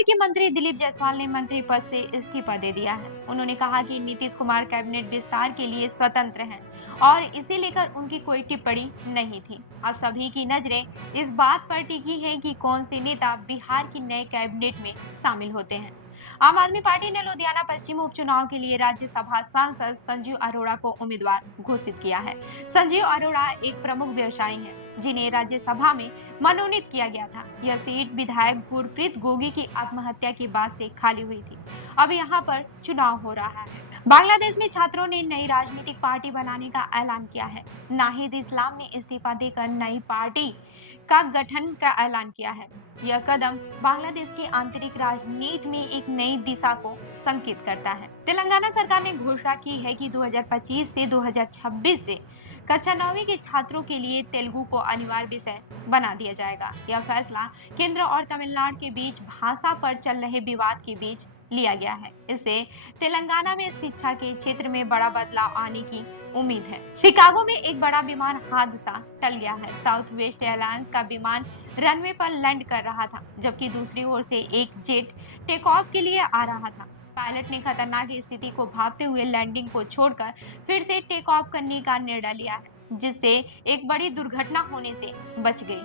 बिहार के मंत्री दिलीप जायसवाल ने मंत्री पद से इस्तीफा दे दिया है। उन्होंने कहा कि नीतीश कुमार कैबिनेट विस्तार के लिए स्वतंत्र हैं और इसे लेकर उनकी कोई टिप्पणी नहीं थी। अब सभी की नजरें इस बात पर टिकी हैं कि कौन से नेता बिहार की नए कैबिनेट में शामिल होते हैं। आम आदमी पार्टी ने लुधियाना पश्चिम उपचुनाव के लिए राज्यसभा सांसद संजीव अरोड़ा को उम्मीदवार घोषित किया है। संजीव अरोड़ा एक प्रमुख व्यवसायी हैं, जिन्हें राज्यसभा में मनोनीत किया गया था। यह सीट विधायक गुरप्रीत गोगी की आत्महत्या के बाद से खाली हुई थी। अब यहाँ पर चुनाव हो रहा है। बांग्लादेश में छात्रों ने नई राजनीतिक पार्टी बनाने का ऐलान किया है। नाहिद इस्लाम ने इस्तीफा देकर नई पार्टी का गठन का ऐलान किया है। यह कदम बांग्लादेश की आंतरिक राजनीति में एक नई दिशा को संकेत करता है। तेलंगाना सरकार ने घोषणा की है कि 2025 से 2026 से कक्षा 9वीं के छात्रों के लिए तेलुगु को अनिवार्य विषय बना दिया जाएगा। यह फैसला केंद्र और तमिलनाडु के बीच भाषा पर चल रहे विवाद के बीच लिया गया है। इससे तेलंगाना में शिक्षा के क्षेत्र में बड़ा बदलाव आने की उम्मीद है। शिकागो में एक बड़ा विमान हादसा टल गया है। साउथ वेस्ट एयरलाइंस का विमान रनवे पर लैंड कर रहा था, जबकि दूसरी ओर से एक जेट टेक ऑफ के लिए आ रहा था। पायलट ने खतरनाक स्थिति को भांपते हुए लैंडिंग को छोड़कर फिर से टेक ऑफ करने का निर्णय लिया है, जिससे एक बड़ी दुर्घटना होने से बच गई।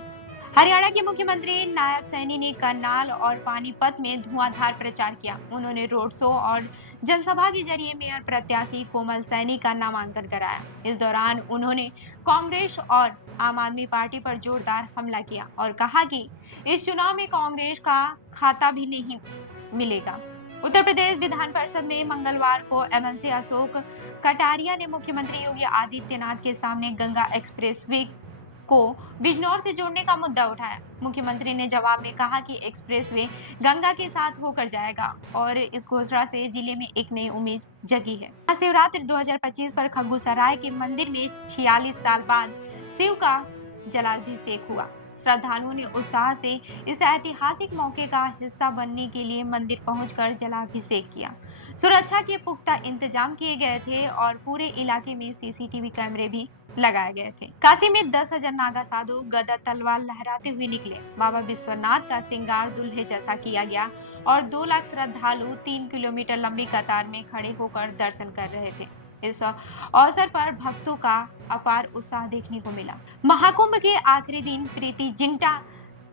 हरियाणा के मुख्यमंत्री नायब सैनी ने करनाल और पानीपत में धुआंधार प्रचार किया। उन्होंने रोड शो और जनसभा के जरिए मेयर प्रत्याशी कोमल सैनी का नामांकन कराया। इस दौरान उन्होंने कांग्रेस और आम आदमी पार्टी पर जोरदार हमला किया और कहा कि इस चुनाव में कांग्रेस का खाता भी नहीं मिलेगा। उत्तर प्रदेश विधान परिषद में मंगलवार को एमएलसी अशोक कटारिया ने मुख्यमंत्री योगी आदित्यनाथ के सामने गंगा एक्सप्रेसवे को बिजनौर से जोड़ने का मुद्दा उठाया। मुख्यमंत्री ने जवाब में कहा कि एक्सप्रेसवे गंगा के साथ होकर जाएगा और इस घोषणा से जिले में एक नई उम्मीद जगी है। महाशिवरात्रि 2025 पर खग्गूसराय के मंदिर में 46 साल बाद शिव का जलाभिषेक हुआ। श्रद्धालुओं ने उत्साह से इस ऐतिहासिक मौके का हिस्सा बनने के लिए मंदिर पहुंचकर जलाभिषेक किया। सुरक्षा के पुख्ता इंतजाम किए गए थे और पूरे इलाके में सीसीटीवी कैमरे भी लगाए गए थे। काशी में 10,000 नागा साधु गदा तलवार लहराते हुए निकले। बाबा विश्वनाथ का श्रृंगार दुल्हे जैसा किया गया और 2 लाख श्रद्धालु 3 किलोमीटर लंबी कतार में खड़े होकर दर्शन कर रहे थे। इस अवसर पर भक्तों का अपार उत्साह देखने को मिला। महाकुंभ के आखिरी दिन प्रीति जिंटा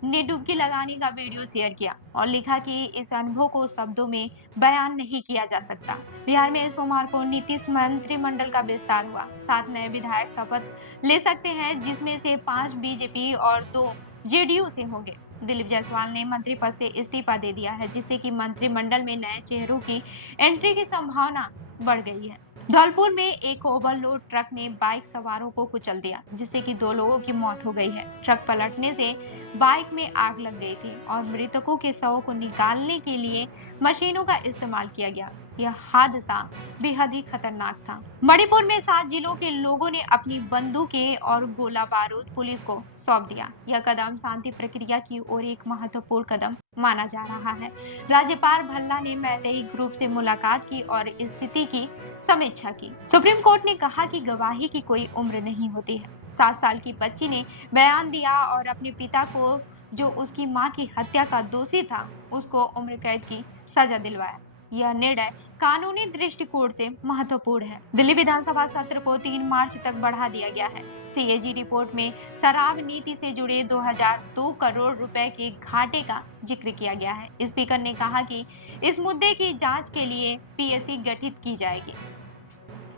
ने डुबकी लगाने का वीडियो शेयर किया और लिखा कि इस अनुभव को शब्दों में बयान नहीं किया जा सकता। बिहार में सोमवार को नीतीश मंत्रिमंडल का विस्तार हुआ। 7 नए विधायक शपथ ले सकते हैं, जिसमें से 5 बीजेपी और 2 जेडीयू से होंगे। दिलीप जायसवाल ने मंत्री पद से इस्तीफा दे दिया है, जिससे कि मंत्रिमंडल में नए चेहरों की एंट्री की संभावना बढ़ गई है। धौलपुर में एक ओवरलोड ट्रक ने बाइक सवारों को कुचल दिया, जिससे कि 2 लोगों की मौत हो गई है। ट्रक पलटने से बाइक में आग लग गई थी और मृतकों के शवों को निकालने के लिए मशीनों का इस्तेमाल किया गया। यह हादसा बेहद ही खतरनाक था। मणिपुर में 7 जिलों के लोगों ने अपनी बंदूकें और गोला बारूद पुलिस को सौंप दिया। यह कदम शांति प्रक्रिया की ओर एक महत्वपूर्ण कदम माना जा रहा है। राज्यपाल भल्ला ने मैतेई ग्रुप से मुलाकात की और स्थिति की समीक्षा की। सुप्रीम कोर्ट ने कहा कि गवाही की कोई उम्र नहीं होती है। 7 साल की बच्ची ने बयान दिया और अपने पिता को, जो उसकी मां की हत्या का दोषी था, उसको उम्र कैद की सजा दिलवाया। यह निर्णय कानूनी दृष्टिकोण से महत्वपूर्ण है। दिल्ली विधानसभा सत्र को 3 मार्च तक बढ़ा दिया गया है। सीएजी रिपोर्ट में शराब नीति से जुड़े 2002 करोड़ रुपए के घाटे का जिक्र किया गया है। स्पीकर ने कहा कि इस मुद्दे की जांच के लिए पीएससी गठित की जाएगी।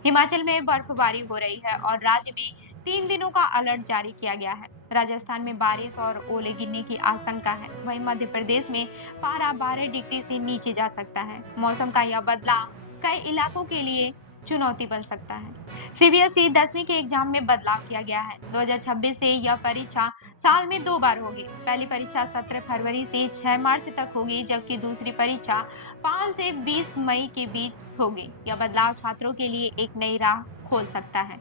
हिमाचल में बर्फबारी हो रही है और राज्य में 3 दिनों का अलर्ट जारी किया गया है। राजस्थान में बारिश और ओले गिरने की आशंका है। वहीं मध्य प्रदेश में पारा 12 डिग्री से नीचे जा सकता है। मौसम का यह बदलाव कई इलाकों के लिए चुनौती बन सकता है। सीबीएसई 10वीं के एग्जाम में बदलाव किया गया है। 2026 से यह परीक्षा साल में 2 बार होगी। पहली परीक्षा 17 फरवरी से 6 मार्च तक होगी, जबकि दूसरी परीक्षा 5 से 20 मई के बीच होगी। यह बदलाव छात्रों के लिए एक नई राह खोल सकता है।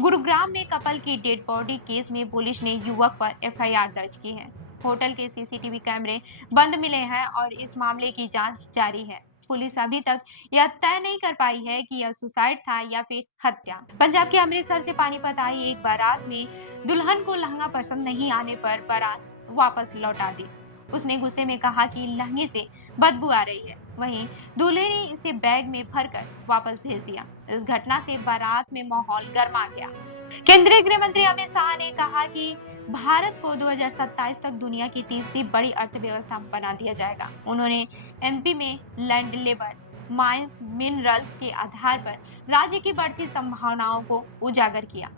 गुरुग्राम में कपल की डेड बॉडी केस में पुलिस ने युवक पर एफआईआर दर्ज की है। होटल के सीसीटीवी कैमरे बंद मिले हैं और इस मामले की जांच जारी है। पुलिस अभी तक यह तय नहीं कर पाई है कि यह सुसाइड था या फिर हत्या। पंजाब के अमृतसर से पानीपत आई एक बारात में दुल्हन को लहंगा पसंद नहीं आने पर बारात वापस लौटा दी। उसने गुस्से में कहा कि लहंगे से बदबू आ रही है। वहीं दूल्हे ने इसे बैग में भरकर वापस भेज दिया। इस घटना से बारात में माहौल गर्मा गया। केंद्रीय गृह मंत्री अमित शाह ने कहा कि भारत को 2027 तक दुनिया की तीसरी बड़ी अर्थव्यवस्था बना दिया जाएगा। उन्होंने एमपी में लैंड लेबर माइंस मिनरल्स के आधार पर राज्य की बढ़ती संभावनाओं को उजागर किया।